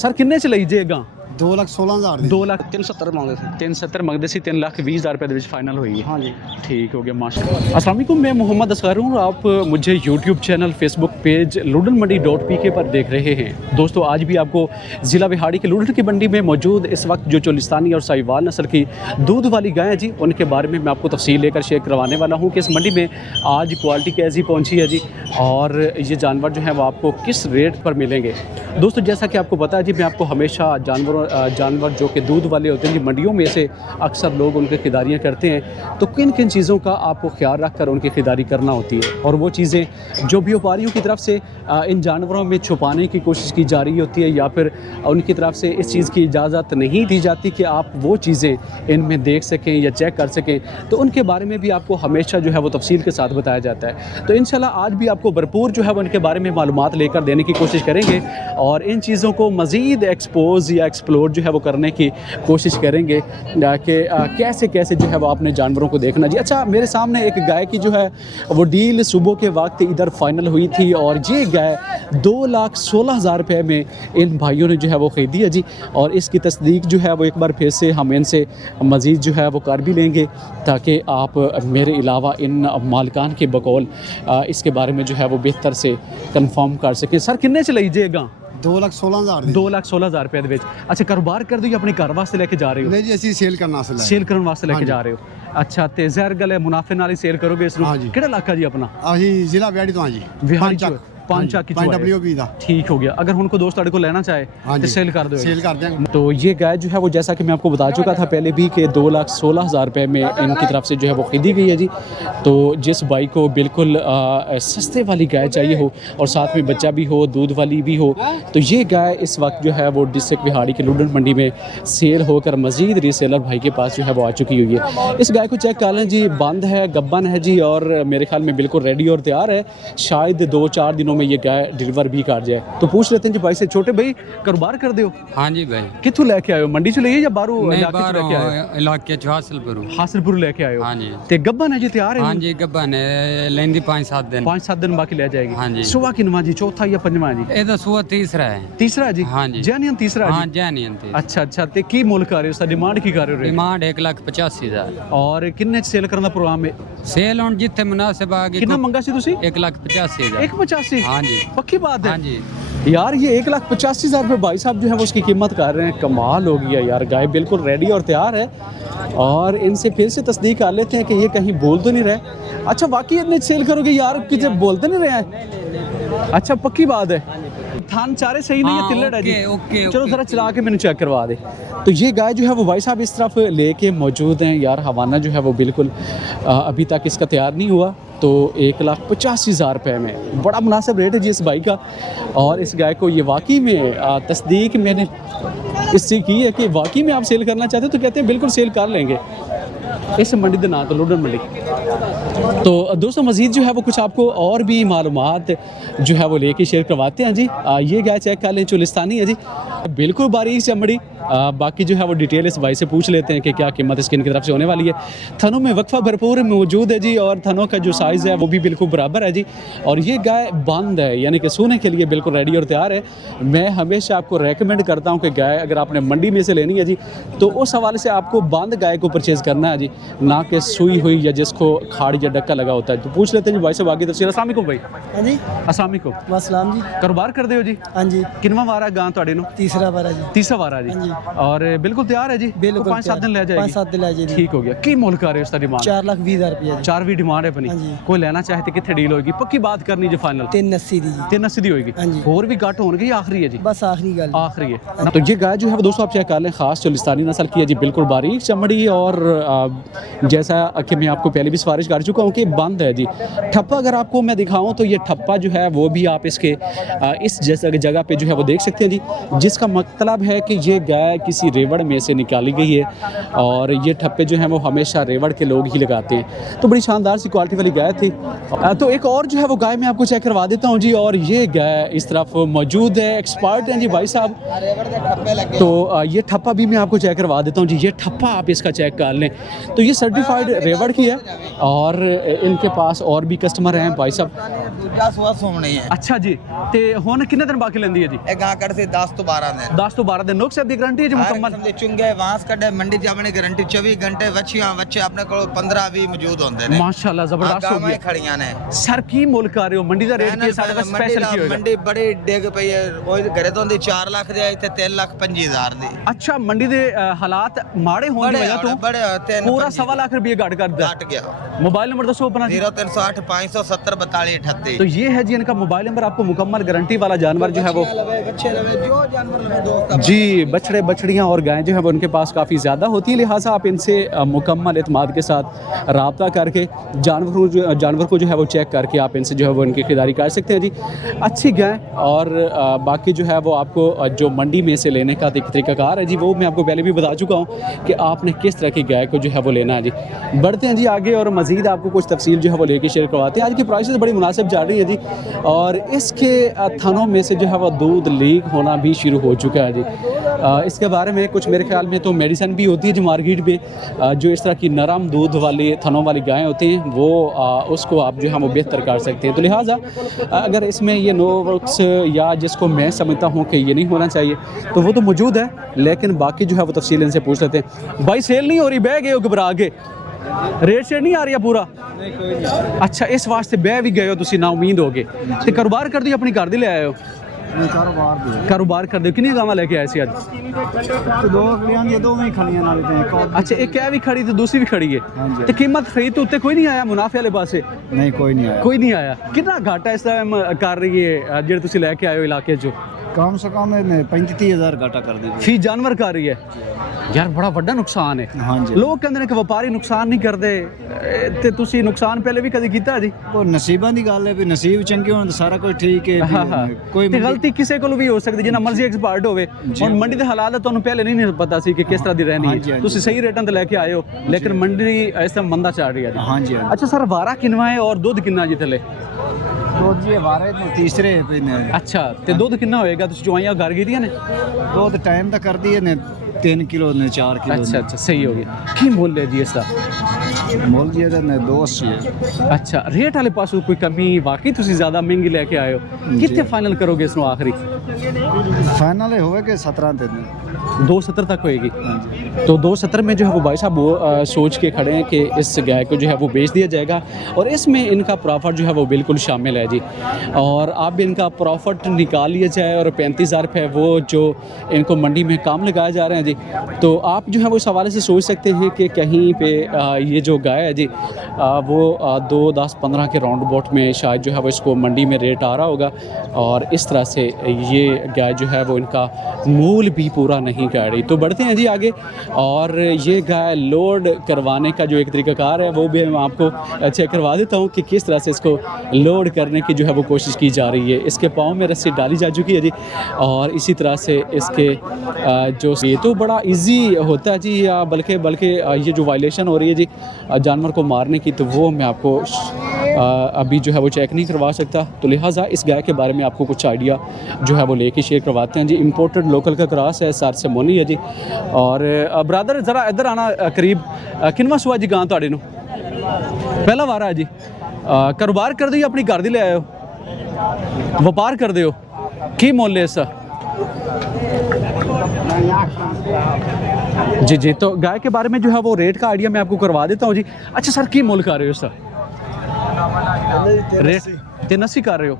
Sir किन्ने च ਲਈ ਜੇਗਾ 2,16,000 2 ਲੱਖ 370 ਮੰਗਦੇ ਸੀ 370 ਮੰਗਦੇ ਸੀ 3,20,000 रुपए ਦੇ ਵਿੱਚ फाइनल हुई है। हाँ जी। ठीक हो गया माशाल्लाह। अस्सलाम वालेकुम, मैं मोहम्मद असगर हूँ। आप मुझे YouTube channel Facebook page ludenmandi.pk पर देख रहे हैं। दोस्तों आज भी आपको ज़िला बिहाड़ी के लुडन की मंडी में मौजूद इस वक्त जो चोलिस्तानी और साहिवाल नस्ल की दूध वाली गायें जी, उनके बारे में मैं आपको तफसील लेकर शेयर करवाने वाला हूँ कि इस मंडी में आज क्वालिटी कैसी पहुँची है जी और ये जानवर जो है वो आपको किस रेट पर मिलेंगे। दोस्तों जैसा कि आपको पता है जी, मैं आपको हमेशा जानवर जो कि दूध वाले होते हैं जी, मंडियों में से अक्सर लोग उनकी खरीदारियाँ करते हैं, तो किन किन चीज़ों का आपको ख्याल रख कर उनकी खरीदारी करना होती है और वो चीज़ें जो व्यापारियों की तरफ से इन जानवरों में छुपाने की कोशिश की जा रही होती है या फिर उनकी तरफ से इस चीज़ की इजाज़त नहीं दी जाती कि आप वो चीज़ें इनमें देख सकें या चेक कर सकें, तो उनके बारे में भी आपको हमेशा जो है वो तफसील के साथ बताया जाता है। तो इंशाल्लाह आज भी आपको भरपूर जो है वो इनके बारे में मालूमात लेकर देने की कोशिश करेंगे और इन चीज़ों को मज़ीद एक्सपोज या एक्सप्लोर जो है वो करने की कोशिश करेंगे कि कैसे कैसे जो है वो आपने जानवरों को देखना जी। अच्छा, मेरे सामने एक गाय की जो है वो डील सुबह के वक्त इधर फाइनल हुई थी और ये गाय 2,16,000 रुपये में इन भाइयों ने जो है वो ख़रीदी है जी और इसकी तस्दीक जो है वो एक बार फिर से हम इनसे मज़ीद जो है वो कर भी लेंगे ताकि आप मेरे अलावा इन मालिकान के बकौल इसके बारे में जो है वो बेहतर से कन्फर्म कर सकें। सर किन्ने च ਲਈ ਜੇਗਾ 2,16,000 2,16,000 रुपये ਦੇ ਵਿੱਚ। ਅੱਛਾ, ਕਾਰੋਬਾਰ ਕਰਦੇ ਹੋ ਜਾਂ ਆਪਣੇ ਘਰ ਵਾਸਤੇ ਲੈ ਕੇ ਜਾ ਰਹੇ ਹੋ? नहीं जी, असी सेल करना असल ਸੇਲ ਕਰਨ ਵਾਸਤੇ ਲੈ ਕੇ ਜਾ ਰਹੇ ਹੋ। ਅੱਛਾ, ਤੇ ਜ਼ਹਿਰ ਗੱਲ ਹੈ ਮੁਨਾਫੇ ਨਾਲ ਹੀ ਸੇਲ ਕਰੋਗੇ ਇਸ ਨੂੰ? ਹਾਂਜੀ। ਕਿਹੜਾ ਇਲਾਕਾ ਜੀ ਆਪਣਾ? असी जिला बिहाड़ी तो हाँ जी बिहाड़ी पंच चो- पंच चक की चो आए। WB का ठीक हो गया। अगर उनको दोस्त को लेना चाहे हाँ तो जी, सेल कर दो। सेल कर देंगे। तो ये गाय जो है वो जैसा कि मैं आपको बता चुका था पहले भी कि 2,16,000 रुपये में इनकी तरफ से जो है वो ख़रीदी गई है जी। तो जिस भाई को बिल्कुल सस्ते वाली गाय चाहिए हो और साथ में बच्चा भी हो, दूध वाली भी हो, तो ये गाय इस वक्त जो है वो डिस्ट्रिक्ट बिहाड़ी के लुडन मंडी में सेल होकर मज़ीद रीसेलर भाई के पास जो है वो आ चुकी हुई है। इस गाय को चेक कर लें जी, बंद है, गब्बन है जी और मेरे ख्याल में बिल्कुल रेडी और तैयार है। शायद 2-4 दिनों में ये गाय डिलीवर भी कर जाए। तो पूछ लेते हैं जी भाई से, छोटे भाई कारोबार कर दो? हाँ जी भाई। कितों लेके आए हो? मंडी से लिए या बाहरों नहीं, इलाके से लेके आए हो? इलाके च हासिलपुर। हासिलपुर लेके आए हो? हाँ जी। ते गब्बन है जी, तैयार है? हाँ जी, गब्बा ने लेंदी 5-7 दिन। 5-7 दिन बाकी ले जाएगी। हाँ जी। सुबह किनवा जी, चौथा या पंजवा जी? ये तो सुबह तीसरा है। तीसरा जी? हाँ जी। जैनियन तीसरा हाँ जी? जैनियन तीसरा। अच्छा अच्छा, ते की मुल कर रहे हो? उसका डिमांड की कर रहे हो? डिमांड 1,85,000 और किन्ने सेल करने दा प्रोग्राम है? सेल ਹੁਣ ਜਿੱਥੇ ਮੁਨਾਸਿਬ ਆ ਗਈ कितना मंगा सी तुसी? 1,85,000। 1,85,000? हाँ जी। पक्की बात है? हाँ जी। यार ये 1,85,000 रुपये भाई साहब जो है वो उसकी कीमत कर रहे हैं। कमाल हो गया यार, गाय बिल्कुल रेडी और तैयार है और इनसे फिर से तस्दीक कर लेते हैं कि ये कहीं बोल तो नहीं रहे। अच्छा, वाकई इतने सेल करोगे यार कि जब बोलते नहीं रहे हैं? अच्छा, पक्की बात है। थान चारे सही नहीं है, हाँ, तिल्लड़ है जी। ओके, चलो ओके। ज़रा चला के मैंने चेक करवा दे। तो ये गाय जो है वो भाई साहब इस तरफ लेके मौजूद हैं यार। हवाना जो है वो बिल्कुल अभी तक इसका तैयार नहीं हुआ। तो 1,85,000 रुपये में बड़ा मुनासिब रेट है जी इस बाई का और इस गाय को ये वाकई में तस्दीक मैंने इससे की है कि वाकई में आप सेल करना चाहते हो तो कहते हैं बिल्कुल सेल कर लेंगे। इस मंडी का नाम तो लुडन मंडी। तो दोस्तों मज़ीद जो है वो कुछ आपको और भी मालूमात जो है वो लेके शेयर करवाते हैं जी। ये गाय चेक कर लें, चोलिस्तानी है जी, बिल्कुल बारीक चमड़ी। बाकी जो है वो डिटेल इस भाई से पूछ लेते हैं कि क्या कीमत इसकी इनकी तरफ से होने वाली है। थनों में वक्फा भरपूर मौजूद है जी और थनों का जो साइज़ है वो भी बिल्कुल बराबर है जी। और ये गाय बंद है यानी कि सोने के लिए बिल्कुल रेडी और तैयार है। मैं हमेशा आपको रेकमेंड करता हूँ कि गाय अगर आपने मंडी में से लेनी है जी तो उस हवाले से आपको बंद गाय को परचेज़ करना है जी, ना कि सुई हुई या जिसको खाड़ या डक्का लगा होता है। तो पूछ लेते हैं जी भाई से बाकी तफसील। अस्सलाम वालेकुम भाई। हाँ जी, अस्सलाम वालेकुम। वासलाम जी। कारोबार करते हो जी? हाँ जी, किनवा वारा गां तुहाडे नूं? तीसरा बार है जी। तीसरा वारा जी। हाँ जी। और बिल्कुल तैयार है जी? बिल्कुल 5-7 दिन ले जाएगी? 5-7 दिन ले जाएगी। ठीक हो गया। की मुल कर रहे हो उसका डिमांड? 4,20,000 रुपया जी। 4 भी डिमांड है अपनी। हाँ जी। कोई लेना चाहे तो कितने डील होगी? पक्की बात करनी जो फाइनल 380 दी जी। 380 दी होगी? हाँ जी। और भी घट होंगे या आखिरी है जी? बस आखिरी गल। आखिरी है। तो ये गाय जो है वो दोस्तों आप चेक कर लें, खास चोलिस्तानी नस्ल की है जी, बिल्कुल बारीक चमड़ी और जैसा कि मैं आपको पहले भी सिफारिश कर चुका हूँ कि बंद है जी। ठप्पा अगर आपको मैं दिखाऊँ तो ये ठप्पा जो है वो भी आप इसके इस जैसा जगह पे जो है वो देख सकते हैं जी, जिसका मतलब है कि ये गाय किसी रेवड़ में से निकाली गई है और ये ठप्पे जो हैं वो हमेशा रेवड़ के लोग ही लगाते हैं। तो बड़ी शानदार सी क्वालिटी वाली गाय थी। तो एक और जो है वो गाय मैं आपको चेक करवा देता हूँ जी। और ये गाय इस तरफ मौजूद है, एक्सपर्ट हैं जी भाई साहब। तो ये ठप्पा भी मैं आपको चेक करवा देता हूँ जी। ये ठप्पा आप इसका चेक कर लें तो ये सर्टिफाइड रेवड़ की है और इनके पास और भी कस्टमर हैं भाई साहब। दूजा सुआ सोमनी है अच्छा जी, ਤੇ ਹੁਣ ਕਿੰਨੇ ਦਿਨ ਬਾਕੀ ਲੈਂਦੀ ਹੈ ਜੀ? ਇਹ ਗਾਂ ਕੱਢ ਸੇ 10 ਤੋਂ 12 ਦਿਨ 10 ਤੋਂ 12 ਦਿਨ ਨੁਕਸ ਸਾਹਿਬ ਦੀ ਗਾਰੰਟੀ ਹੈ ਜੀ ਹਰ ਮੁਕੰਮਲ? ਕਿਸਮ ਦੇ ਚੁੰਗੇ ਵਾਂਸ ਕੱਢੇ ਮੰਡੀ 'ਚ ਆਪਣੀ ਗਾਰੰਟੀ 24 ਘੰਟੇ ਵੱਛੀਆਂ ਬੱਚੇ ਆਪਣੇ ਕੋਲ 15-20 ਮੌਜੂਦ ਹੁੰਦੇ ਨੇ। ਮਾਸ਼ਾਅੱਲਾ ਜ਼ਬਰਦਸਤ ਹੋ ਗਾਵਾਂ ਹੀ ਗਿਆ। ਖੜੀਆਂ ਨੇ। ਸਰ ਕੀ ਮੁੱਲ ਕਰ ਰਹੇ ਹੋ? ਮੰਡੀ ਦਾ ਰੇਟ ਕੀ ਹੈ? ਸਾਡੇ ਵਾਸਤੇ ਸਪੈਸ਼ਲ ਕੀ ਹੋਏਗਾ? ਮੰਡੀ ਬੜੀ ਡਿੱਗ ਪਈ ਹੈ, ਕੋਈ ਘਰੇ ਤੋਂ ਦੀ 4 ਲੱਖ ਦੇ ਇੱਥੇ 3,25,000 ਦੀ। ਅੱਛਾ, ਮੰਡੀ ਦੇ ਹਾਲਾਤ ਮਾੜੇ ਹੋਣ ਦੀ ਵਜ੍ਹਾ ਤੋਂ ਬੜੇ ਪੂਰਾ 1.25 ਲੱਖ रुपये घट कर दिया। घट गया। मोबाइल नंबर दसो अपना। 0308 570 42 38। तो ये है जी इनका मोबाइल नंबर। आपको मुकम्मल गारंटी वाला जानवर जो है वो जो जानवर लगे दोस्त जी, बछड़े बछड़ियाँ और गायें जो है वो उनके पास काफ़ी ज़्यादा होती है, लिहाजा आप इनसे मुकम्मल एतमाद के साथ रब्ता करके जानवर को जो है वो चेक करके आप इनसे जो है वो उनकी खरीदारी कर सकते हैं जी। अच्छी गाय और बाकी जो है वो आपको जो मंडी में से लेने का तरीकाकार है जी, वो मैं आपको पहले भी बता चुका हूँ कि आपने किस तरह की गाय को जो है वो लेना है जी। बढ़ते हैं जी आगे और मज़ीद आपको कुछ तफसील जो है वो लेके शेयर करवाते हैं। आज की प्राइसेस बड़ी मुनासिब जा रही है जी, और इसके थनों में से जो है वो दूध लीक होना भी शुरू हो चुका है जी। इसके बारे में कुछ मेरे ख्याल में तो मेडिसिन भी होती है जो मार्केट में, जो इस तरह की नरम दूध वाली थनों वाली गायें होती हैं वो उसको आप जो है वो बेहतर कर सकते हैं। तो लिहाजा अगर इसमें ये नोक्स या जिसको मैं समझता हूँ कि ये नहीं होना चाहिए तो वो तो मौजूद है, लेकिन बाकी जो है वो तफसील इनसे पूछ लेते हैं। भाई सेल नहीं हो रही, बह गए हो घबरा के? रेट शेट नहीं आ रही है पूरा? अच्छा, इस वास्ते बह भी गए हो तुसी, ना उम्मीद हो गए तो कारोबार कर दी अपनी घर दी ले आए हो? कारोबार कर दो। कितनी गावां लेके आए सी आज? दो में खड़ियां नाल ते अच्छा, एक क्या भी खड़ी तो दूसरी भी खड़ी है। तो कीमत खरीद तो उत्ते कोई नहीं आया मुनाफे वाले पासे? नहीं, कोई नहीं आया। कोई नहीं आया। कितना घाटा इस टाइम कर रही है जेह्ड़े तुसी लेके आए हो इलाके चो? कम से कम 35-30 घाटा कर दी फी जानवर कर रही है यार, बड़ा वड्डा नुकसान है। हाँ जी। लोग कहते हैं कि व्यापारी नुकसान नहीं करते, ते तुसी नुकसान पहले भी कभी कीता जी? वो नसीबां दी गल है, भी नसीब चंगे होण तो सारा कुछ ठीक है। हाँ हाँ, कोई ते गलती किसी को भी हो सकती, जिन्ना मर्जी एक्सपर्ट होवे। और मंडी दे हालात तुहानू पहले नहीं पता सी कि किस तरह दी रहनी है, तुसी सही रेटां ते लेके आए हो, लेकिन मंडी इस टाइम मंदा चल रही है। हाँ जी। अच्छा सर, वारा किनवा है और दुध किन्ना जी थले? दुध जी वारे तीसरे पे ने। अच्छा, ते दुध किन्ना होएगा? तुसी चवाइयां घर कीतियां ने? दुध टाइम तक कर दिए ने 3 किलो ने 4 किलो। अच्छा अच्छा, सही हो गया। की मूल्य जी इसका? मुल जी ने 280 है। अच्छा, रेट वाले पास कोई कमी? वाकई तुसी ज़्यादा महंगी लेके आए हो, कितने फाइनल करोगे इसनो आखिरी? फाइनल होएगा 17 दिन। 270 तक होएगी। तो 270 में जो है वो भाई साहब वो सोच के खड़े हैं कि इस गाय को जो है वो बेच दिया जाएगा, और इसमें इनका प्रॉफिट जो है वो बिल्कुल शामिल है जी। और आप भी इनका प्रॉफिट निकाल लिया जाए, और 35,000 रुपये वो जो इनको मंडी में काम लगाए जा रहे हैं जी, तो आप जो है वो इस हवाले से सोच सकते हैं कि कहीं पे ये जो गाय है जी वो 2, 10, 15 के राउंड अबाउट में शायद जो है वो इसको मंडी में रेट आ रहा होगा, और इस तरह से ये गाय जो है वो इनका मूल भी पूरा नहीं कर रही। तो बढ़ते हैं जी आगे, और ये गाय लोड करवाने का जो एक तरीकाकार है वो भी मैं आपको चेक करवा देता हूँ कि किस तरह से इसको लोड करने की जो है वो कोशिश की जा रही है। इसके पाँव में रस्सी डाली जा चुकी है जी, और इसी तरह से इसके जो ये तो बड़ा इजी होता है जी, या बल्कि ये जो वायलेशन हो रही है जी जानवर को मारने की, तो वो मैं आपको अभी जो है वो चेक नहीं करवा सकता। तो लिहाजा इस गाय के बारे में आपको कुछ आइडिया जो है वो लेके शेयर करवाते हैं जी। इंपोर्टेड लोकल का क्रॉस है, सार से मोनी है जी। और ब्रदर ज़रा इधर आना करीब, किनवा सुआ जी गां तुहाडे नूं? पहला वारा है जी। कारोबार कर दो अपनी घर दी ले आए हो? व्यापार कर दो? की मुल है इसका? जी जी, तो गाय के बारे में जो है वो रेट का आइडिया मैं आपको करवा देता हूँ जी। अच्छा सर, की मुल कर रहे हो इसका? रेट 83 कर रहे हो,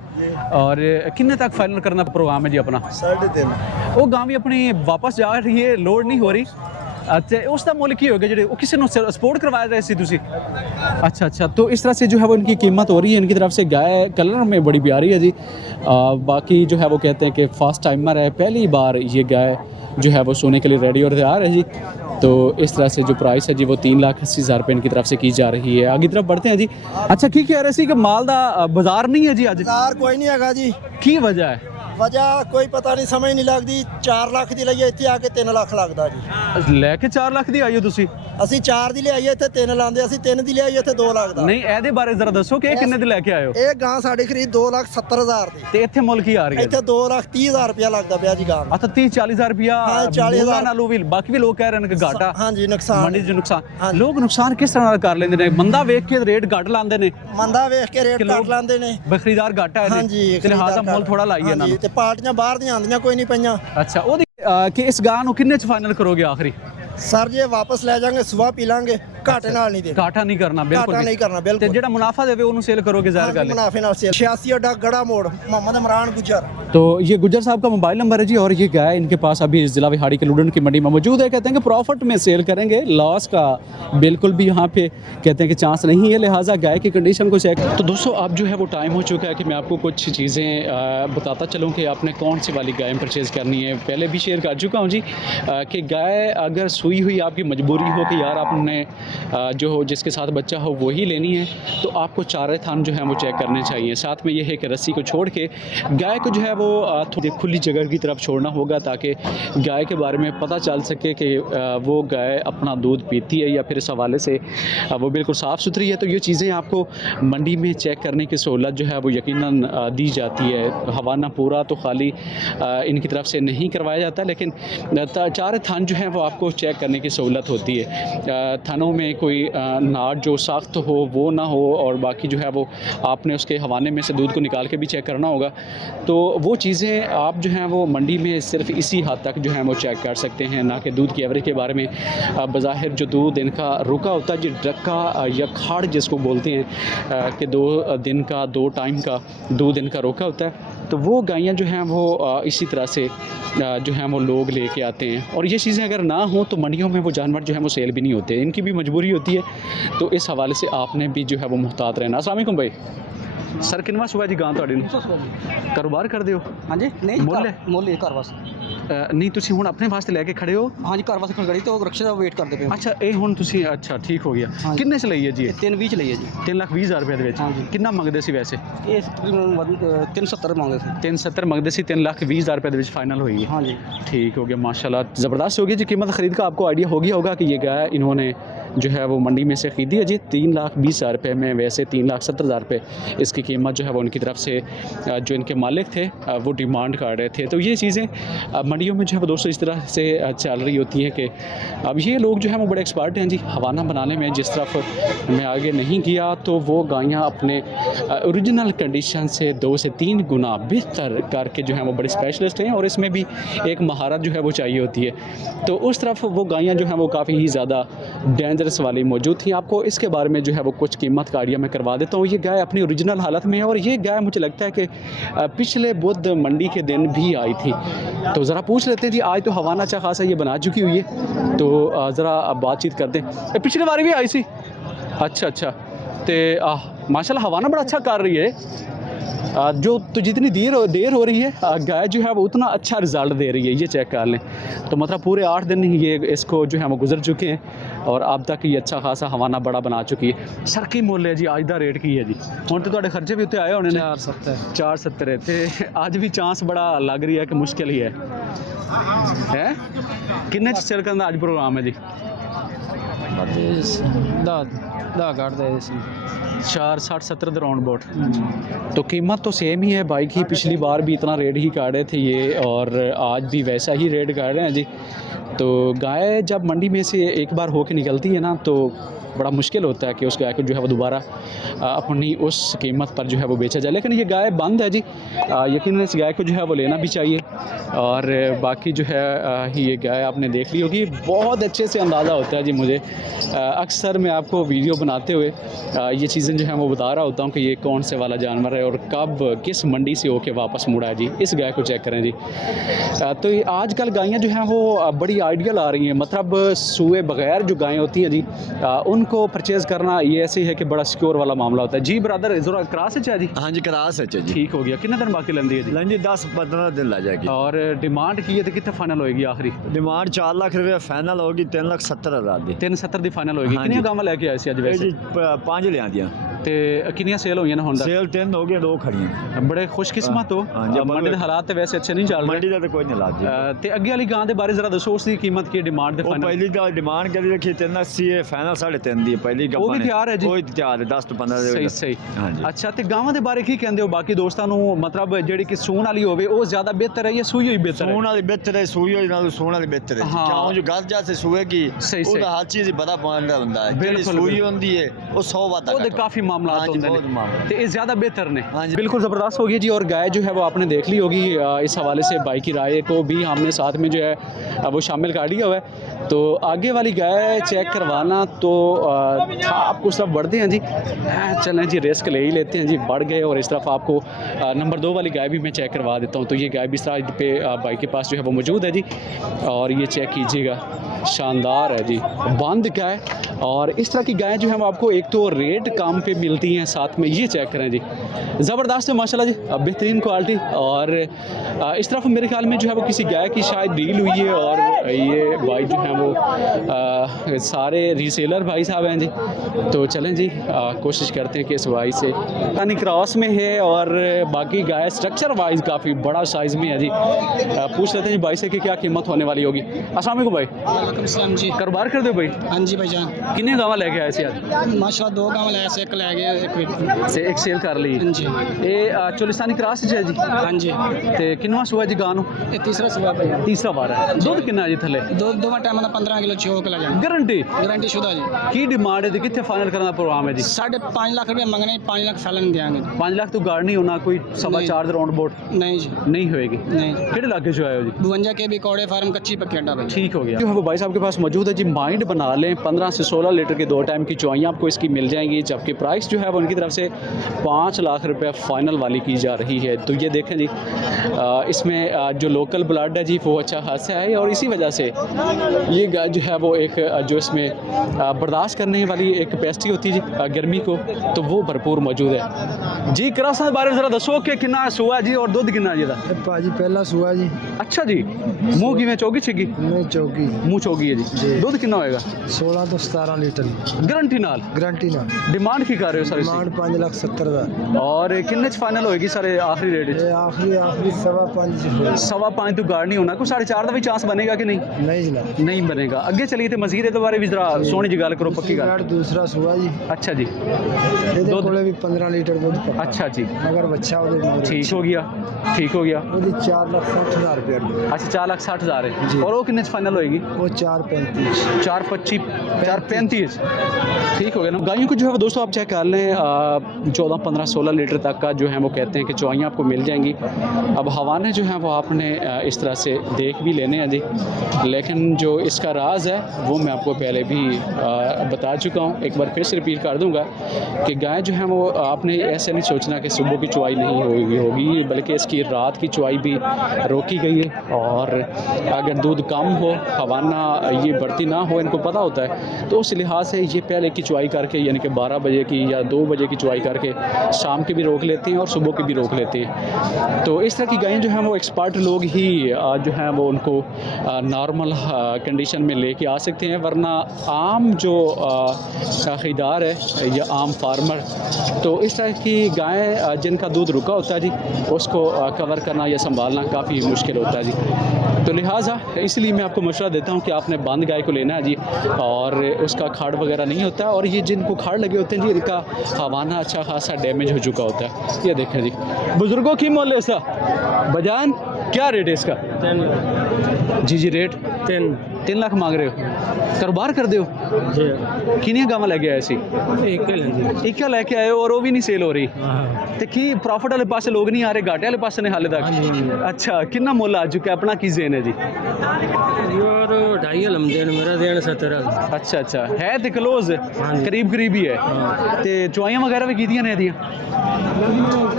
और किन्ने तक फाइनल करना प्रोग्राम है जी अपना? 3.5। वो गाँव भी अपनी वापस जा रही है, लोड नहीं हो रही। अच्छा, उसका मुल की होगा जो किसी ने सपोर्ट करवाया रहे सी तुसी? अच्छा अच्छा, तो इस तरह से जो है वो इनकी कीमत हो रही है इनकी तरफ से। गाय कलर में बड़ी प्यारी है जी। बाकी जो है वो कहते हैं कि फर्स्ट टाइमर है, पहली बार ये गाय जो है वो सोने के लिए रेडी और तैयार है जी। तो इस तरह से जो प्राइस है जी वो 3,80,000 रुपये इनकी तरफ से की जा रही है। आगे तरफ बढ़ते हैं जी। अच्छा, की कह रहे सी कि माल दा बाजार नहीं है जी? आज बाजार कोई नहीं हैगा जी। की वजह है? ਵਜ੍ਹਾ ਕੋਈ ਪਤਾ ਨਹੀਂ, ਸਮਝ ਨਹੀਂ ਲੱਗਦੀ। 4 ਲੱਖ ਦੀ ਲਈਏ, ਇੱਥੇ ਆ ਕੇ 3 ਲੱਖ ਲੱਗਦਾ ਜੀ। ਲੈ ਕੇ 4 ਲੱਖ ਦੀ ਆਈ ਹੋ ਤੁਸੀਂ? ਅਸੀਂ 4 ਦੀ ਲਿਆਈਏ, ਇੱਥੇ 3 ਲਾਉਂਦੇ। ਅਸੀਂ 3 ਦੀ ਲਿਆਈਏ, ਇੱਥੇ 2 ਲੱਖ ਦਾ। ਨਹੀਂ, ਇਹਦੇ ਬਾਰੇ ਜ਼ਰਾ ਦੱਸੋ ਕਿ ਇਹ ਕਿੰਨੇ ਦੀ ਲੈ ਕੇ ਆਏ ਹੋ? ਇਹ ਗਾਂ ਸਾਡੀ ਖਰੀਦ 2,70,000 ਦੀ, ਤੇ ਇੱਥੇ ਮੁੱਲ ਕੀ ਆ ਰਹੀ ਹੈ? ਇੱਥੇ 2,30,000 ਰੁਪਇਆ ਲੱਗਦਾ ਪਿਆ ਜੀ ਗਾਂ। ਅੱਛਾ, 30-40,000 ਰੁਪਇਆ ਹਾਂ, 40,000 ਨਾਲੋਂ ਵੀ ਬਾਕੀ ਵੀ ਲੋਕ ਕਹਿ ਰਹੇ ਨੇ ਕਿ ਘਾਟਾ ਹਾਂਜੀ, ਨੁਕਸਾਨ ਮੰਡੀ 'ਚ ਨੁਕਸਾਨ। ਹਾਂਜੀ। ਲੋਕ ਨੁਕਸਾਨ ਕਿਸ ਤਰ੍ਹਾਂ ਨਾਲ ਕਰ ਲੈਂਦੇ ਨੇ? ਮੰਦਾ ਵੇਖ ਕੇ ਰੇਟ ਘੱਟ ਲਾਉਂਦੇ ਨੇ, ਮੰਦਾ ਵੇਖ ਕੇ ਰੇਟ ਕਿ ਲੋਕ ਘੱਟ ਲਾਉਂਦੇ ਨੇ। ਖਰੀਦਾਰ ਘੱਟ ਹੈ ਹਾਂਜੀ, ਤੇ ਲਿਹਾਜ਼ਾ ਖਰੀਦਦਾਰ ਮੁੱਲ ਥੋੜਾ ਲਾਈਏ ਇਹਨਾਂ ਹਾਂਜੀ, ਨੂੰ। ਤੇ ਪਾਰਟੀਆਂ ਬਾਹਰ ਦੀਆਂ ਆਉਂਦੀਆਂ ਕੋਈ ਨਹੀਂ ਪਈਆਂ। ਅੱਛਾ, ਉਹਦੀ ਕਿ ਇਸ ਗਾਂ ਨੂੰ ਕਿੰਨੇ 'ਚ ਫਾਈਨਲ ਕਰੋਗੇ ਆਖਰੀ? ਸਰ ਜੇ ਵਾਪਸ ਲੈ ਜਾਾਂਗੇ, ਸੁਬਾਹ ਪੀ ਲਾਂਗੇ, ਘਾਟੇ ਨਾਲ ਨਹੀਂ ਦੇ। ਘਾਟਾ ਨਹੀਂ ਕਰਨਾ ਬਿਲकुल ਘਾਟਾ ਨਹੀਂ ਕਰਨਾ ਤੇ ਬਿਲਕੁਲ। ਜਿਹੜਾ ਮੁਨਾਫਾ ਦੇਵੇ ਉਹਨੂੰ ਸੇਲ करोगे ज़ाहिर गल है। मुनाफे नाल सेल। 86 अड्डा गड़ा मोड़, मोहम्मद इमरान गुजर। तो ये गुजर साहब का मोबाइल नंबर है जी, और ये गाय इनके पास अभी ज़िला विहाड़ी के लुडन की मंडी में मौजूद है। कहते हैं कि प्रॉफिट में सेल करेंगे, लॉस का बिल्कुल भी यहाँ पे कहते हैं कि चांस नहीं है, लिहाजा गाय की कंडीशन को चेक। तो दोस्तों अब जो है वो टाइम हो चुका है कि मैं आपको कुछ चीज़ें बताता चलूँ कि आपने कौन सी वाली गाय परचेज़ करनी है। पहले भी शेयर कर चुका हूँ जी कि गाय अगर सूई हुई आपकी मजबूरी हो कि यार आपने जो जिसके साथ बच्चा हो वही लेनी है, तो आपको चारे थान जो है वो चेक करने चाहिए। साथ में ये है कि रस्सी को छोड़ के गाय को जो है वो थोड़ी खुली जगह की तरफ छोड़ना होगा, ताकि गाय के बारे में पता चल सके कि वो गाय अपना दूध पीती है या फिर इस हवाले से वो बिल्कुल साफ़ सुथरी है। तो ये चीज़ें आपको मंडी में चेक करने की सहूलत जो है वो यकीनन दी जाती है। हवाना पूरा तो खाली इनकी तरफ से नहीं करवाया जाता, लेकिन चारे थान जो है वो आपको चेक करने की सहूलत होती है। थानों में कोई नाड़ जो सख्त हो वो ना हो, और बाकी जो है वो आपने उसके हवाने में से दूध को निकाल के भी चेक करना होगा। तो वो चीज़ें आप जो हैं वो मंडी में सिर्फ इसी हद तक जो है वो चेक कर सकते हैं, ना कि दूध की एवरेज के बारे में। बज़ाहिर जो दूध इनका रुका होता है, जो ड्रक्का या खाड़ जिसको बोलते हैं कि 2 दिन का 2 टाइम का दूध इनका रोका होता है, तो वो गायें जो हैं वो इसी तरह से जो हैं वो लोग लेके आते हैं। और ये चीज़ें अगर ना हो तो मंडियों में वो जानवर जो है वो सेल भी नहीं होते, इनकी भी मजबूरी होती है। तो इस हवाले से आपने भी जो है वो मुहतात रहना। अस्सलाम वालेकुम भाई, सर किनवा सुबह जी गां ਤੁਹਾਡੀ ਨੂੰ ਕਾਰੋਬਾਰ ਕਰਦੇ ਹੋ? ਹਾਂਜੀ ਨਹੀਂ ਮੁੱਲ ਇਹ ਘਰ ਵਾਸਤੇ ਨਹੀਂ ਤੁਸੀਂ ਹੁਣ ਆਪਣੇ ਵਾਸਤੇ ਲੈ ਕੇ ਖੜੇ ਹੋ? ਹਾਂਜੀ ਘਰ ਵਾਸਤੇ ਖੜੀ ਤੇ ਉਹ ਰਕਸ਼ੇ ਦਾ ਵੇਟ ਕਰਦੇ ਪਏ ਹਾਂ। ਅੱਛਾ, ਇਹ ਹੁਣ ਤੁਸੀਂ ਅੱਛਾ ਠੀਕ ਹੋ ਗਿਆ। ਹਾਂਜੀ। ਕਿੰਨੇ ਚ ਲਈ ਹੈ ਜੀ ਇਹ? 320 ਚ ਲਈ ਹੈ ਜੀ। 3,20,000 ਰੁਪਏ ਦੇ ਵਿੱਚ। ਹਾਂਜੀ। ਕਿੰਨਾ ਮੰਗਦੇ ਸੀ ਵੈਸੇ? ਇਹ 370 ਮੰਗਦੇ ਸੀ। 370 ਮੰਗਦੇ ਸੀ, 3,20,000 रुपये ਦੇ ਵਿੱਚ फाइनल हुई है। हाँ जी ठीक हो गया, माशाल्लाह ज़बरदस्त होगी जी। कीमत ख़रीद का आपको आइडिया हो गया होगा कि ये गाय इन्होंने जो है वो मंडी में से ख़रीदी है जी 3,20,000 रुपये में। वैसे 3,70,000 रुपये इसकी कीमत जो है वो उनकी तरफ से जो इनके मालिक थे वो डिमांड कर रहे थे। तो ये चीज़ें मंडियों में जो है वो दोस्तों इस तरह से चल रही होती हैं कि अब ये लोग जो है वो बड़े एक्सपर्ट हैं जी हवाना बनाने में। जिस तरफ मैं आगे नहीं गया तो वो गायें अपने ओरिजिनल कंडीशन से 2 से 3 गुना बेहतर करके जो है वो बड़े स्पेशलिस्ट हैं, और इसमें भी एक महारत जो है वो चाहिए होती है। तो उस तरफ वो गायें जो हैं वो काफ़ी ही ज़्यादा डेंजरस वाली मौजूद थी। आपको इसके बारे में जो है वो कुछ कीमत का आइडिया मैं करवा देता हूँ। ये गाय अपनी ओरिजिनल हालत में है, और ये गाय मुझे लगता है कि पिछले बुध मंडी के दिन भी आई थी। तो ज़रा पूछ लेते हैं जी, आज तो हवाना अच्छा खासा ये बना चुकी हुई है, तो ज़रा बातचीत करते हैं। पिछली बार भी आई सी? अच्छा अच्छा, तो माशाल्लाह हवाना बड़ा अच्छा कर रही है। जो तो जितनी देर हो रही है गाय जो है वो उतना अच्छा रिज़ल्ट दे रही है। ये चेक कर लें तो मतलब पूरे 8 दिन ये इसको जो है वो गुजर चुके हैं, और अब तक ये अच्छा खासा हवाना बड़ा बना चुकी है। सर की मुल है जी आज दा रेट की है जी? हुण तो तुहाडे खर्चे भी उत्ते आए होने ने। 470 है, तो आज भी चांस बड़ा लग रही है कि मुश्किल ही है। किन्ने च सेल करने दा अज प्रोग्राम है जी? 10 ਕੱਢ ਦੇ ਸੀ 460-70 द राउंड बोट। तो कीमत तो सेम ही है बाइक की, पिछली बार भी इतना रेट ही काट रहे थे ये, और आज भी वैसा ही रेट काट रहे हैं जी। तो गाय जब मंडी में से एक बार होके निकलती है ना, तो बड़ा मुश्किल होता है कि उस गाय को जो है वो दोबारा अपनी उस कीमत पर जो है वो बेचा जाए। लेकिन ये गाय बंद है जी, यकीनन इस गाय को जो है वो लेना भी चाहिए। और बाकी जो है ये गाय आपने देख ली होगी, बहुत अच्छे से अंदाज़ा होता है जी मुझे। अक्सर मैं आपको वीडियो बनाते हुए ये चीज़ें जो है वो बता रहा होता हूँ कि ये कौन से वाला जानवर है और कब किस मंडी से होके वापस मुड़ा है जी। इस गाय को चेक करें जी। तो ये आजकल गायें जो हैं वो बड़ी आइडियल आ रही हैं, मतलब सूए बगैर जो गायें होती हैं जी उनको परचेज़ करना ये ऐसे ही है कि बड़ा सिक्योर वाला मामला होता है जी। ब्रदर ज़रा क्रास है जी? हाँ जी क्रास है जी। ठीक हो गया। कितने दिन बाकी लेंदी है जी? लेंदी 10-15 दिन ला जाएगी। और डिमांड की है तो कितने फाइनल होएगी आखिरी? डिमांड 4 लाख रुपये फाइनल होगी, 3,70,000 दी। 370 दी फाइनल होएगी। हाँ कितनी जी। गावां लेके आए सी अज वैसे? 5 ले आंदियां। ਤੇ ਕਿੰਨੀਆਂ ਸੇਲ ਹੋਈਆਂ ਨੇ ਹੁਣ ਤੱਕ? सेल 3 हो गए, 2 खड़ी हैं। ਬੜੇ ਖੁਸ਼ਕਿਸਮਤ ਹੋ। हाँ जी, ਮੰਡੀ ਦੇ ਹਾਲਾਤ ਤੇ ਵੈਸੇ ਅੱਛੇ ਨਹੀਂ ਚੱਲ ਰਹੇ। मंडी का तो कोई नहीं लाज जी। ਤੇ ਅੱਗੇ ਵਾਲੀ ਗਾਂ ਦੇ ਬਾਰੇ ਜ਼ਰਾ ਦੱਸੋ, ਉਸ ਦੀ ਕੀਮਤ ਕੀ, ਡਿਮਾਂਡ ਤੇ वो ਫਾਈਨਲ? पहली का डिमांड कर रखी 380 है, फाइनल 3.5 दी है पहली वो भी तैयार है जी? कोई तैयार है 10 तो 15 ਸਹੀ ਸਹੀ। हाँ जी। ਅੱਛਾ, ਤੇ ਗਾਵਾਂ ਦੇ ਬਾਰੇ ਕੀ ਕਹਿੰਦੇ ਹੋ ਬਾਕੀ ਦੋਸਤਾਂ ਨੂੰ? ਮਤਲਬ ਜਿਹੜੀ ਕਿ ਸੂਣ ਵਾਲੀ ਹੋਵੇ ਉਹ ਜ਼ਿਆਦਾ ਬਿਹਤਰ ਹੈ ਜਾਂ ਸੂਈ ਹੋਈ ਬਿਹਤਰ ਹੈ? सून वाली बेहतर है, सुई वाली नाल सून वाली बेहतर है। हाँ। क्यों जो गल जा से सुएगी सही, सही। ਉਹਦਾ ਹਰ ਚੀਜ਼ ਹੀ ਪਤਾ ਪਾਉਂਦਾ ਹੁੰਦਾ ਹੈ। ਜਿਹੜੀ बिल्कुल, ਸੂਈ बिल्कुल। ਹੁੰਦੀ ਹੈ ਉਹ 100 ਵਾਦਾ ਉਹਦੇ ਕਾਫੀ ਮਾਮਲਾ हाँ जी, ਹੁੰਦੇ बहुत ਨੇ मामला। ਤੇ ਇਹ ज़्यादा बेहतर ने। हाँ जी। बिल्कुल ज़बरदस्त हो गई जी। और गाय जो है वो आपने देख ली होगी। इस हवाले से भाई की राय को भी हमने साथ में जो है वो शामिल कर लिया हुआ है। तो आगे वाली गाय चेक करवाना तो आप कुछ तरफ बढ़ते हैं जी। चलें जी, रिस्क ले ही लेते हैं जी, बढ़ गए। और इस तरफ आपको नंबर 2 वाली गाय भी मैं चेक करवा देता हूँ। तो ये गाय भी इस तरह पे भाई के पास जो है वो मौजूद है जी। और ये चेक कीजिएगा, शानदार है जी, बंद गाय। और इस तरह की गाय जो है वो आपको एक तो रेट कम पे मिलती हैं, साथ में ये चेक करें जी, ज़बरदस्त है माशाल्लाह जी, बेहतरीन क्वालिटी। और इस तरफ मेरे ख्याल में जो है वो किसी गाय की शायद डील हुई है। और ये भाई जो है वो सारे रीसेलर भाई साहब हैं जी। तो चलें जी, कोशिश करते हैं कि इस भाई से यानी क्रॉस में है। और बाकी गाय स्ट्रक्चर वाइज काफ़ी बड़ा साइज़ में है जी। पूछ लेते हैं जी भाई से कि क्या कीमत होने वाली होगी। अस्सलाम वालेकुम भाई। वालेकुम सलाम जी। कारोबार कर दो भाई। हाँ जी भाईजान, किन्ने गावां लेके आए थे आज? माशाल्लाह 2 गांव लाया से, एक ले गए, एक से एक सेल कर ली। हाँ जी। ये चोलिस्तानी क्रॉस है जी। हाँ जी। ते किन्नवा सुआ जी गां नू? ये तीसरा सुबह भाई, तीसरा बार है। दुध किन्ना जी थले? दो टाइम 15 किलो चो के ले जाए, गारंटी गारंटी शुदा जी। की डिमांड है? कितने फाइनल करना प्रोग्राम है जी? 5.5 लाख रुपए मंगने, 5 लाख फैलन देंगे। 5 लाख तो गाड़ नहीं होना, कोई 4.25 राउंड बोट नहीं जी, नहीं होएगी। नहीं। किहड़े इलाके से आए हो जी? 52 के भी कौड़े फार्म, कच्ची पक्की अड्डा भाई। ठीक हो गया। जो है वो भाई साहब के पास मौजूद है जी। माइंड बना लें, 15 से 16 लीटर की 2 टाइम की चौइयाँ आपको इसकी मिल जाएंगी। जबकि प्राइस जो है वो उनकी तरफ से 5 लाख रुपये फ़ाइनल वाली की जा रही है। तो ये देखें जी, इसमें जो लोकल ब्लड है जी वो अच्छा खासा है। और इसी वजह से ये गाय जो है वो एक जो इसमें बर्दाश्त करने वाली एक कैपेसिटी होती है जी गर्मी को, तो वो भरपूर मौजूद है जी। क्रॉस के बारे में ज़रा दसो कि कितना सुआ जी और दुध कितना जी दा? ਭਾਜੀ ਪਹਿਲਾ ਸੂਆ ਜੀ, अच्छा जी। मुँह किमें चौगी छिगी? ਮੈਂ ਚੌਕੀ मुँह चौगी है जी। दुध कितना होएगा? 16 ਤੋਂ 17 ਲੀਟਰ गारंटी नाल? ਗਰੰਟੀ ਨਾਲ। डिमांड की कर रहे हो सर इसकी? ਡਿਮਾਂਡ 5,70,000 ਦਾ। और किन्ने च फाइनल होएगी सारे आखिरी रेट? ਇਹ ਆਖਰੀ 5.5 ਚ 5.25 तो गाड़ नहीं होना, कोई 4.5 का भी चांस बनेगा कि नहीं? ਨਹੀਂ ਜਨਾਬ। नहीं बनेगा। अगे चलिए तो मजीद के बारे भी जरा सोहनी जी गल करो, पक्की गल। ਦੂਸਰਾ ਸੂਆ ਜੀ, अच्छा जी। ਇਹਦੇ ਦੁੱਧ? ਕੋਲੇ ਵੀ 15 ਲੀਟਰ ਦੁੱਧ ਪੱਕਾ। अच्छा जी, ਮਗਰ ਬੱਚਾ ਉਹਦੇ ਮਗਰ ठीक हो गया, ठीक हो गया। ਉਹਦੀ 4,60,000 ਰੁਪਏ ਦੀ। अच्छा 4,60,000 है। जी। और वो किन्ने च फाइनल होएगी? ਉਹ 4.35 4.25 4.35 ठीक हो गया ना। गायों को जो है वो दोस्तों आप चेक कर लें, 14, 15, 16 लीटर तक का जो है वो कहते हैं कि चौइयाँ आपको मिल जाएंगी। अब हवाने जो हैं वो आपने इस तरह से देख भी लेने हैं जी। लेकिन जो इसका राज है वो मैं आपको पहले भी बता चुका हूँ, एक बार फिर से रिपीट कर दूँगा कि गाय जो है वो आपने ऐसे नहीं सोचना कि सुबह की चुवाई नहीं होगी, बल्कि इसकी रात की चुवाई भी रोकी गई है। और अगर दूध कम हो, हवाना ये बढ़ती ना हो, इनको पता होता है, तो उस लिहाज से ये पहले की चुवाई करके यानी कि 12 बजे की या 2 बजे की चुवाई करके शाम की भी रोक लेते हैं और सुबह की भी रोक लेते हैं। तो इस तरह की गायें जो हैं वो एक्सपर्ट लोग ही जो हैं वो उनको नॉर्मल कंडीशन में लेके आ सकते हैं, वरना आम जो ख़रीदार है या आम फार्मर, तो इस तरह की गायें जिनका दूध रुका होता है जी, उसको कवर करना या संभालना काफ़ी मुश्किल होता है जी। तो लिहाजा इसलिए मैं आपको मशवरा देता हूँ कि आपने बंद गाय को लेना है जी, और उसका खाड़ वगैरह नहीं होता है। और ये जिनको खाड़ लगे होते हैं जी, इनका हवाना अच्छा खासा डैमेज हो चुका होता है। ये देखें जी, बुज़ुर्गों की मोल ऐसा बजान क्या रेट है इसका? जी जी, रेट 3 लाख मांग रहे हो। कारोबार कर दे हो जी? किन्नियां गावां लैके आए सी? एक एक लैके आए हो और वो भी नहीं सेल हो रही? ते की प्रॉफिट वाले पासे लोग नहीं आ रहे, घाटे वाले पासे ने हाले तक? अच्छा, कितना मुल आ चुका है? अपना की जेन है जी? और 2.5 लम देन, मेरा देन 17। अच्छा अच्छा, है तो क्लोज करीब करीब ही है। ते चुआइयां वगैरह भी कीतियां ने दियां?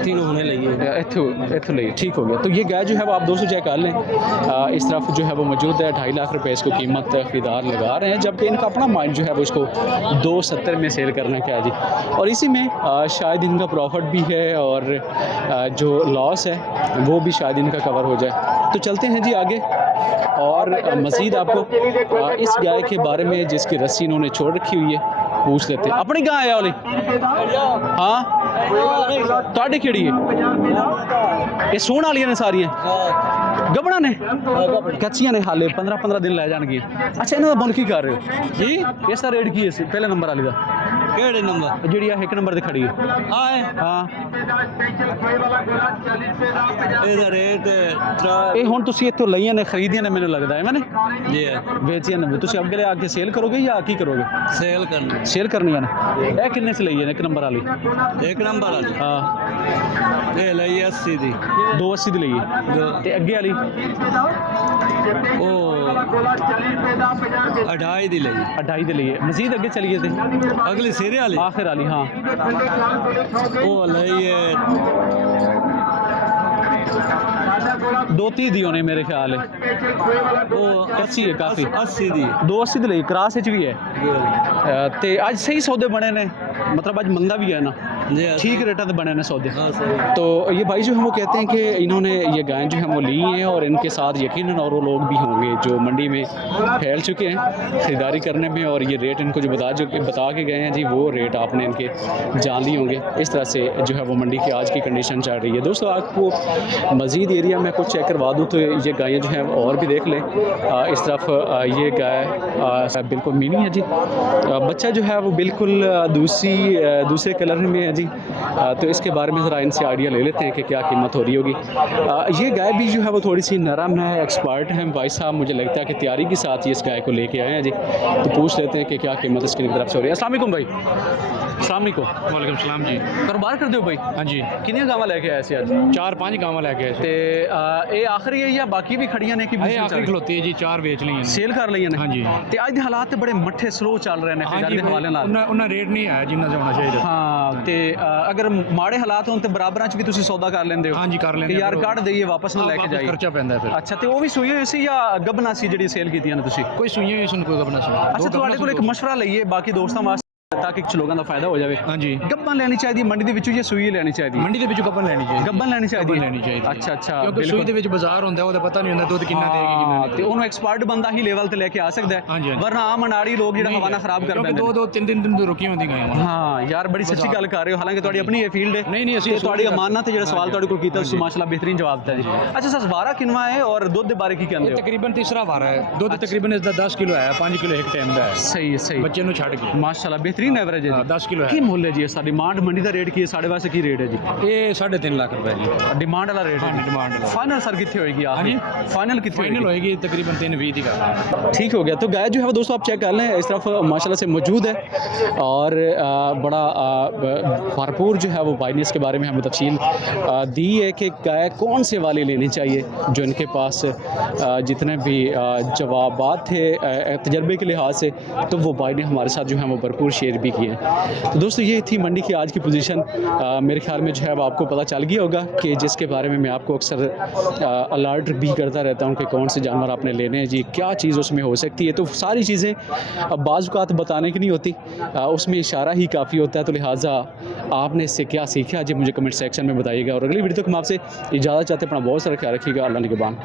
तीनों होने लगी। इत्थों ले ठीक हो गया। तो ये गाय जो है वो आप दोस्तों चेक कर लें, इस तरफ जो है वो मौजूद है। 2.5 लाख रुपए इसको कीमत खरीदार लगा रहे हैं, जबकि इनका अपना माइंड जो है वो इसको 2.70 में सेल करने का है जी। और इसी में शायद इनका प्रॉफिट भी है और जो लॉस है वो भी शायद इनका कवर हो जाए। तो चलते हैं जी आगे और मज़ीद आपको इस गाय के बारे में जिसकी रस्सी इन्होंने छोड़ रखी हुई है पूछ लेते हैं। अपनी गां है वाली हाँ ਤੁਹਾਡੀ ਕਿਹੜੀ ਹੈ ਇਹ ਸੂਣ ਵਾਲੀਆਂ ਨੇ ਸਾਰੀਆਂ ਗੱਬਣਾ ਨੇ ਕੱਚੀਆਂ ਨੇ ਹਾਲੇ 15 ਦਿਨ ਲੈ ਜਾਣਗੀਆਂ ਅੱਛਾ ਇਹਨਾਂ ਦਾ ਮੁੱਲ ਕੀ ਕਰ ਰਹੇ ਹੋ ਜੀ ਇਸ ਦਾ ਰੇਟ ਕੀ ਹੈ ਪਹਿਲੇ ਨੰਬਰ ਵਾਲੀ ਦਾ ਕਿਹੜੇ ਨੰਬਰ ਜਿਹੜੀ ਆ ਇੱਕ ਨੰਬਰ ਤੇ ਖੜੀ ਹੈ ਹਾਂ ਇਹਦਾ ਰੇਟ ਇਹ ਹੁਣ ਤੁਸੀਂ ਇੱਥੋਂ ਲਈਆਂ ਨੇ ਖਰੀਦੀਆਂ ਨੇ ਮੈਨੂੰ ਲੱਗਦਾ ਹੈ ਮੈਨੇ ਜੀ ਵੇਚੀਆਂ ਨੇ ਤੁਸੀਂ ਅੱਗੇ ਲੈ ਆ ਕੇ ਸੇਲ ਕਰੋਗੇ ਜਾਂ ਕੀ ਕਰੋਗੇ ਸੇਲ ਕਰਨੀ ਸੇਲ ਕਰਨੀਆਂ ਨੇ ਇਹ ਕਿੰਨੇ ਚ ਲਈਏ ਨੇ ਇੱਕ ਨੰਬਰ ਵਾਲੀ ਇੱਕ ਨੰਬਰ ਵਾਲੀ ਹਾਂ ਇਹ ਲਈ 80 ਦੀ 280 ਦੀ ਲਈਏ ਤੇ ਅੱਗੇ ਵਾਲੀ ਉਹ 2.5 ਦੀ ਲਈ 2.5 ਦੀ ਲਈਏ ਮਜ਼ੀਦ ਅੱਗੇ ਚਲੀਏ ਤੇ ਅਗਲੀ ਸਿਰੇ ਵਾਲੀ ਆਖਿਰ ਵਾਲੀ ਹਾਂ ਉਹ ਲਈ ਹੈ 230 ਦੀ ਹੋਣੀ ਮੇਰੇ ਖਿਆਲ ਹੈ ਉਹ ਕੱਚੀ ਹੈ ਕਾਫੀ 80 ਦੀ 280 ਦੀ ਲਈ ਕਰਾਸ ਵਿੱਚ ਵੀ ਹੈ ਤੇ ਅੱਜ ਸही सौदे बने ने मतलब आज मंदा भी है ना जी ठीक रेटा तो बने ने सौदे हाँ सही तो ये भाई जो है वो कहते हैं कि इन्होंने ये गायें जो हैं वो ली हैं और इनके साथ यकीनन और वो लोग भी होंगे जो मंडी में फैल चुके हैं ख़रीदारी करने में और ये रेट इनको जो बता के गए हैं जी वो रेट आपने इनके जान लिए होंगे। इस तरह से जो है वो मंडी की आज की कंडीशन चल रही है। दोस्तों आपको मज़ीद एरिया में कुछ चेक करवा दूँ तो ये गायें जो हैं और भी देख लें। इस तरफ ये गाय बिल्कुल मिनी है जी बच्चा जो है वो बिल्कुल दूसरे कलर में है जी तो इसके बारे में ज़रा इनसे आइडिया ले लेते हैं कि क्या कीमत हो रही होगी। ये गाय भी जो है वो थोड़ी सी नरम है एक्सपर्ट हैं भाई साहब मुझे लगता है कि तैयारी के साथ ही इस गाय को लेके आए हैं जी तो पूछ लेते हैं कि क्या कीमत इसकी तरफ से हो रही है। अस्सलाम वालेकुम भाई अस्सलाम वालेकुम वालेकुम सलाम जी कारोबार करते हो भाई हाँ जी कितनी गावां लेके आए थे आज 4-5 गावां लेके आए ते ये आखिरी है या बाकी भी खड़ियां ने कि ਇਹ ਆਖਰੀ ਖਲੋਤੀ ਹੈ ਜੀ 4 ਵੇਚ ਲਈਆਂ ਨੇ सेल कर लईਆਂ ने हाँ जी। ਤੇ ਅੱਜ ਦੇ ਹਾਲਾਤ ਤੇ ਬੜੇ ਮੱਠੇ ਸਲੋ ਚੱਲ ਰਹੇ ਨੇ ਹਾਂ ਖਰੀਦਾਰੀ ਜੀ ਦੇ ਹਵਾਲੇ ਨਾਲ ਉਹਨਾਂ ਰੇਟ ਨਹੀਂ ਆਇਆ ਜਿੰਨਾ ਦਾ ਹੋਣਾ ਚਾਹੀਦਾ ਹਾਂ ਤੇ ਅਗਰ ਮਾੜੇ ਹਾਲਾਤ ਹੋਣ ਤੇ ਬਰਾਬਰਾਂ ਚ ਵੀ ਤੁਸੀਂ ਸੌਦਾ ਕਰ ਲੈਂਦੇ ਹੋ ਹਾਂ ਜੀ ਕਰ ਲੈਂਦੇ ਕਿ ਯਾਰ ਹਾਂ। ਕੱਢ ਦਈਏ ਵਾਪਸ ਨਾ ਲੈ ਕੇ ਜਾਈਏ ਖਰਚਾ ਪੈਂਦਾ ਫਿਰ ਅੱਛਾ ਤੇ ਉਹ ਵੀ ਸੂਈਆਂ ਹੋਈ ਸੀ ਜਾਂ ਗੱਬਨਾ ਸੀ ਜਿਹੜੀ ਸੇਲ ਕੀਤੀਆਂ ਨੇ ਤੁਸੀਂ ਕੋਈ ਸੁਈਆਂ ਵੀ ਸੁਣ ਕੋਈ ਆਪਣਾ ਸੁਣਾ ਅੱਛਾ ਤੁਹਾਡੇ ਕੋਲ ਇੱਕ ਮਸ਼ਵਰਾ ਲਈਏ ਬਾਕੀ ਦੋਸਤਾਂ ਵਾਸਤੇ ताकि कुछ लोगों का फायदा हो जाए हाँ जी गब्बन लेनी चाहिए मंडी ਦੇ ਵਿੱਚੋਂ ਜਾਂ ਸੂਈ ਲੈਣੀ ਚਾਹੀਦੀ ਮੰਡੀ ਦੇ ਵਿੱਚੋਂ ਗੱਬਨ ਲੈਣੀ ਚਾਹੀਦੀ ਗੱਬਨ ਲੈਣੀ ਚਾਹੀਦੀ ਗੱਬਨ ਲੈਣੀ ਚਾਹੀਦੀ ਅੱਛਾ ਅੱਛਾ ਕਿਉਂਕਿ ਸੂਈ ਦੇ ਵਿੱਚ ਬਾਜ਼ਾਰ ਹੁੰਦਾ ਉਹਦਾ ਪਤਾ ਨਹੀਂ ਹੁੰਦਾ ਦੁੱਧ ਕਿੰਨਾ ਦੇਗੀ ਕਿੰਨਾ ਹਾਂ ਤੇ ਉਹਨੂੰ ਐਕਸਪਰਟ ਬੰਦਾ ਹੀ ਲੈਵਲ ਤੇ ਲੈ ਕੇ ਆ ਸਕਦਾ ਹੈ ਹਾਂਜੀ, ਹਾਂਜੀ। ਵਰਨਾ ਆਮ ਅਨਾੜੀ ਲੋਕ ਜਿਹੜਾ ਹਵਾਨਾ ਖਰਾਬ ਕਰ ਕਿਉਂਕਿ ਦਿੰਦੇ 2-3 ਦਿਨ ਦੀ ਰੁਕੀ ਹੁੰਦੀ ਗਾਂ ਹਾਂ ਯਾਰ ਬੜੀ ਸੱਚੀ ਗੱਲ ਕਰ ਰਹੇ ਹੋ ਹਾਲਾਂਕਿ ਤੁਹਾਡੀ ਆਪਣੀ ਇਹ ਫੀਲਡ ਹੈ ਨਹੀਂ ਅਸੀਂ ਤੁਹਾਡੀ ਅਮਾਨਤ ਹੈ ਜਿਹੜਾ ਸਵਾਲ ਤੁਹਾਡੇ ਕੋਲ ਕੀਤਾ ਤੁਸੀਂ ਮਾਸ਼ਾਅੱਲਾ ਬਿਹਤਰੀਨ ਜਵਾਬ ਦਿੱਤਾ ਜੀ। ਅੱਛਾ ਸਰ ਵਾਰਾ ਕਿੰਨਾ ਹੈ ਔਰ ਦੁੱਧ ਦੇ ਬਾਰੇ ਕੀ ਕਹਿੰਦੇ ਹੋ? ਤਕਰੀਬਨ ਤੀਸਰਾ ਵਾਰ ਹੈ ਦੁੱਧ ਤਕਰੀਬਨ ਇਸ ਦਾ 10 ਕਿਲੋ ਹੈ 5 ਕਿਲੋ ਇੱਕ ਟਾਈਮ ਦਾ ਹੈ ਸਹੀ ਸਹੀ ਬੱਚੇ ਨੂੰ ਛੱਡ ਕੇ ਮਾਸ਼ਾਅੱਲਾ ਬਿਹਤਰੀਨ ਐਵਰੇਜ ਹੈ ਜੀ 10 ਕਿਲੋ ਕੀ ਹੈ ਮੁੱਲ ਹੈ ਜੀ इसका डिमांड मंडी का रेट की है साढ़े वास्ते की रेट है जी ਇਹ 3.5 ਲੱਖ ਰੁਪਏ ਜੀ डिमांड वाला रेट है हाँ, डिमांड वाला। फाइनल सर कितने होएगी हाँ जी। फाइनल कितने फाइनल होएगी तकरीबन 3.20 की का ठीक हो गया तो गाय जो है वो दोस्तों आप चेक कर लें इस तरफ माशाल्लाह से मौजूद है और बड़ा भरपूर जो है वो भाई ने इसके बारे में हमें तफसील दी है कि गाय कौन से वाली लेनी चाहिए जो इनके पास जितने भी जवाबात थे तजर्बे के लिहाज से तो वो भाई ने हमारे साथ जो है वो भरपूर शेयर भी किए हैं। तो दोस्तों ये थी मंडी की आज की पोजीशन मेरे ख्याल में जो है वो आपको पता चल गया होगा कि जिसके बारे में मैं आपको अक्सर अलर्ट भी करता रहता हूँ कि कौन से जानवर आपने लेने हैं जी क्या चीज़ उसमें हो सकती है तो सारी चीज़ें बाज़ औक़ात बताने की नहीं होती उसमें इशारा ही काफ़ी होता है तो लिहाजा आपने इससे क्या सीखा जी मुझे कमेंट सेक्शन में बताइएगा और अगली वीडियो तक हम आपसे इजाज़त चाहते हैं अपना बहुत सारा ख्याल रखिएगा अल्लाह निगहबान।